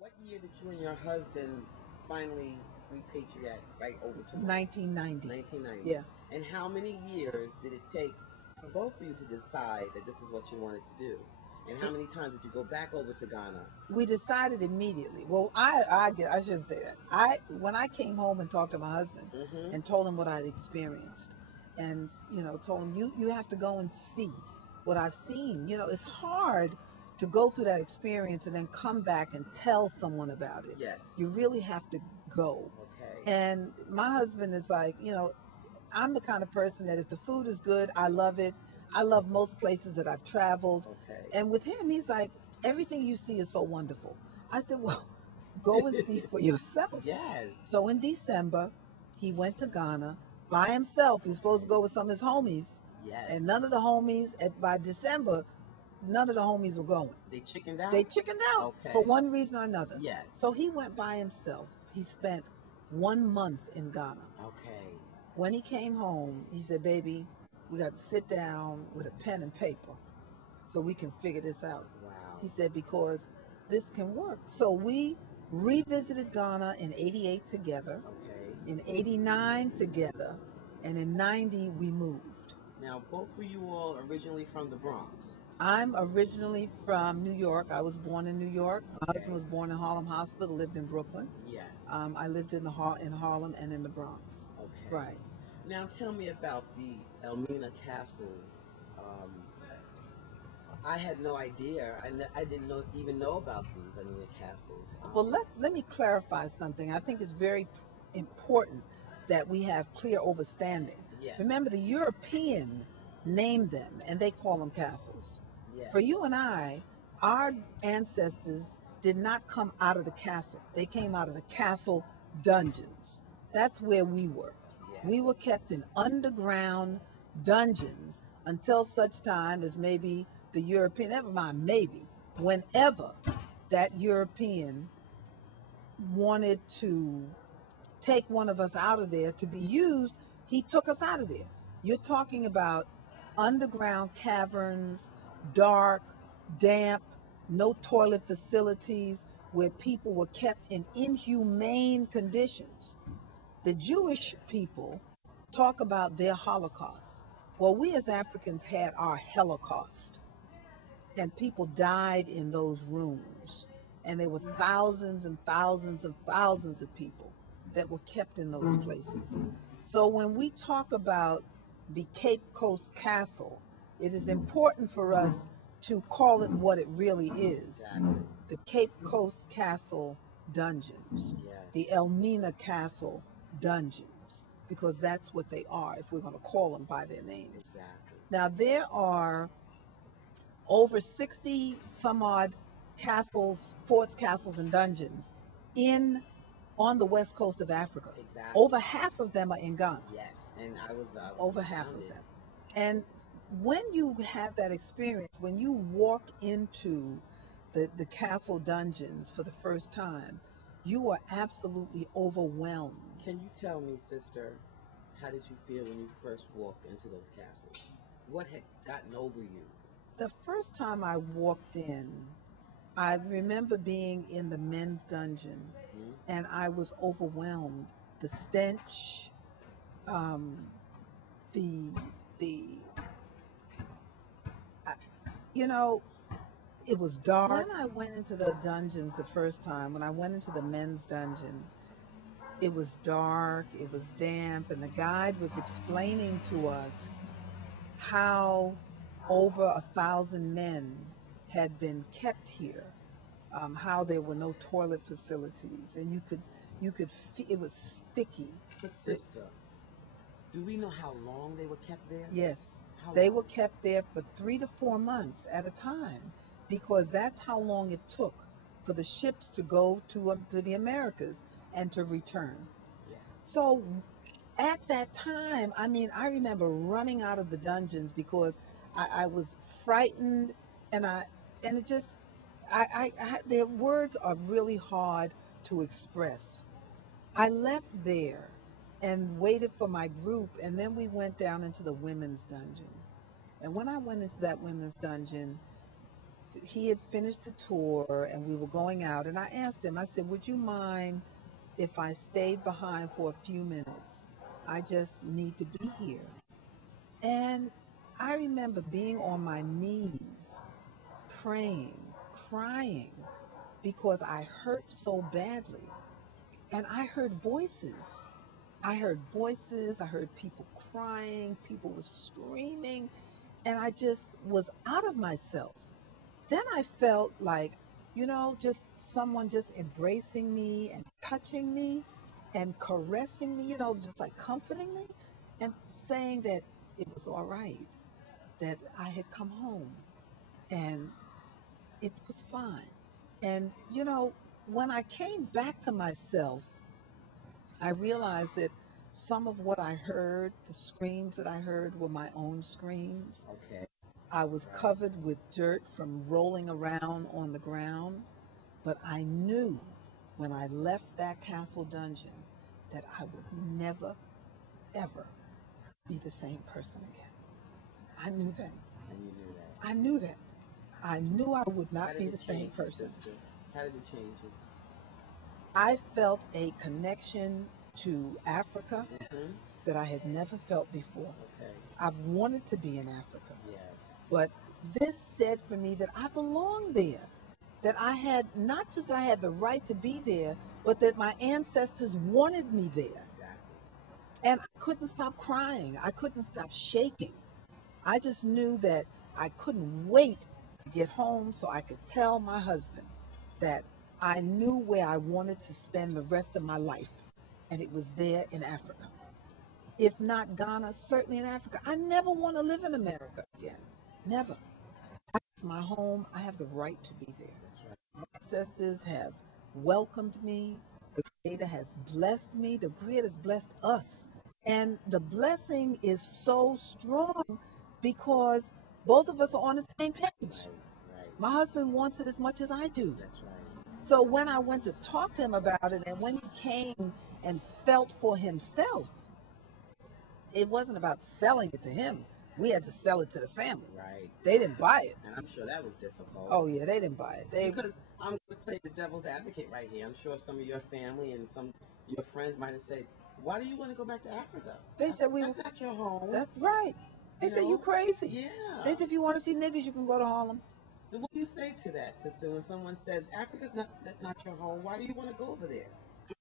What year did you and your husband finally repatriate right over to 1990. 1990? Yeah. And how many years did it take for both of you to decide that this is what you wanted to do? And how many times did you go back over to Ghana? We decided immediately. Well, I shouldn't say that. When I came home and talked to my husband and told him what I'd experienced, and told him you have to go and see what I've seen. It's hard to go through that experience and then come back and tell someone about it. Yes. You really have to go. Okay. And my husband is like, I'm the kind of person that if the food is good, I love it. I love most places that I've traveled. Okay. And with him, he's like, everything you see is so wonderful. I said, well, go and see for yourself. Yes. So in December, he went to Ghana by himself. He was supposed to go with some of his homies. Yes. And none of the homies, by December, none of the homies were going. They chickened out? They chickened out Okay. for one reason or another. Yes. So he went by himself. He spent 1 month in Ghana. Okay. When he came home, he said, baby, we got to sit down with a pen and paper so we can figure this out. Wow. He said, because this can work. So we revisited Ghana in 88 together, Okay. in 89 together, and in 90 we moved. Now, both of you all originally from the Bronx. I'm originally from New York. I was born in New York. My husband was born in Harlem Hospital, lived in Brooklyn. Yes. I lived in Harlem and in the Bronx. Okay. Right. Now tell me about the Elmina castles. I had no idea. I didn't even know about these Elmina castles. Well, let me clarify something. I think it's very important that we have clear understanding. Yes. Remember, the European named them, and they call them castles. Yes. For you and I, our ancestors did not come out of the castle. They came out of the castle dungeons. That's where we were. Yes. We were kept in underground dungeons until such time as maybe the European, never mind, maybe, whenever that European wanted to take one of us out of there to be used, he took us out of there. You're talking about underground caverns, dark, damp, no toilet facilities, where people were kept in inhumane conditions. The Jewish people talk about their Holocaust. Well, we as Africans had our Holocaust, and people died in those rooms. And there were thousands and thousands and thousands of people that were kept in those places. So when we talk about the Cape Coast Castle, it is important for us to call it what it really is. Exactly. The Cape Coast Castle Dungeons, Yes. the Elmina Castle Dungeons, because that's what they are if we're going to call them by their names. Exactly. Now there are over 60 some odd castles, forts, castles, and dungeons on the west coast of Africa. Exactly. Over half of them are in Ghana. Yes, and I was Over half of astounded. them. And when you have that experience, when you walk into the castle dungeons for the first time, you are absolutely overwhelmed. Can you tell me, sister, how did you feel when you first walked into those castles? What had gotten over you? The first time I walked in, I remember being in the men's dungeon, and I was overwhelmed. The stench, um, the uh, you know, it was dark. When I went into the dungeons the first time, when I went into the men's dungeon, it was dark, it was damp, and the guide was explaining to us how over 1,000 men had been kept here, how there were no toilet facilities, and you could feel it was sticky. But sister, do we know how long they were kept there? Yes, How they long? were kept there for 3 to 4 months at a time, because that's how long it took for the ships to go to the Americas and to return. Yes. So at that time, I mean, I remember running out of the dungeons because I was frightened, and it just, their words are really hard to express. I left there and waited for my group, and then we went down into the women's dungeon. And when I went into that women's dungeon, he had finished the tour and we were going out, and I asked him, I said, would you mind if I stayed behind for a few minutes? I just need to be here. And I remember being on my knees, praying, crying, because I hurt so badly. And I heard voices. I heard voices, I heard people crying, people were screaming, and I just was out of myself. Then I felt like, just someone just embracing me and touching me and caressing me, just like comforting me and saying that it was all right, that I had come home and it was fine. And, when I came back to myself, I realized that some of what I heard, the screams that I heard, were my own screams. Okay. I was covered with dirt from rolling around on the ground, but I knew when I left that castle dungeon that I would never, ever be the same person again. I knew that. And you knew that. I knew that. I knew I would How not did be it the same change you, person. sister? How did it change you? I felt a connection to Africa Mm-hmm. that I had never felt before. Okay. I've wanted to be in Africa, Yes. but this said for me that I belonged there, that I had, not just I had the right to be there, but that my ancestors wanted me there. Exactly. And I couldn't stop crying. I couldn't stop shaking. I just knew that I couldn't wait to get home so I could tell my husband that I knew where I wanted to spend the rest of my life, and it was there in Africa. If not Ghana, certainly in Africa. I never want to live in America again. Never. It's my home. I have the right to be there. That's right. My ancestors have welcomed me. The Creator has blessed me. The Creator has blessed us. And the blessing is so strong because both of us are on the same page. Right. My husband wants it as much as I do. That's right. So when I went to talk to him about it, and when he came and felt for himself, it wasn't about selling it to him. We had to sell it to the family. Right. They didn't buy it. And I'm sure that was difficult. Oh yeah, they didn't buy it. Because I'm going to play the devil's advocate right here. I'm sure some of your family and some of your friends might have said, "Why do you want to go back to Africa? They said That's not your home." That's right. They said you crazy. Yeah. They said if you want to see niggas, you can go to Harlem. And what do you say to that, sister? When someone says Africa's not your home, why do you want to go over there?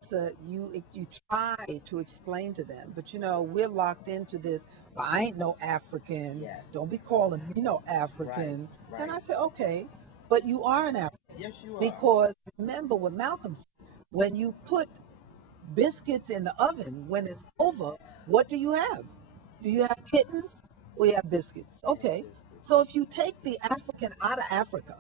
It's you try to explain to them, but we're locked into this. But I ain't no African. Yes. Don't be calling me no African. Right. And I said, okay, but you are an African. Yes, you are. Because remember what Malcolm said, when you put biscuits in the oven, when it's over, what do you have? Do you have kittens or you have biscuits? Okay. So if you take the African out of Africa,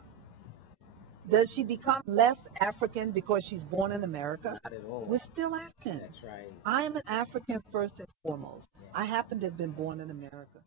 does she become less African because she's born in America? Not at all. We're still African. That's right. I am an African first and foremost. I happen to have been born in America.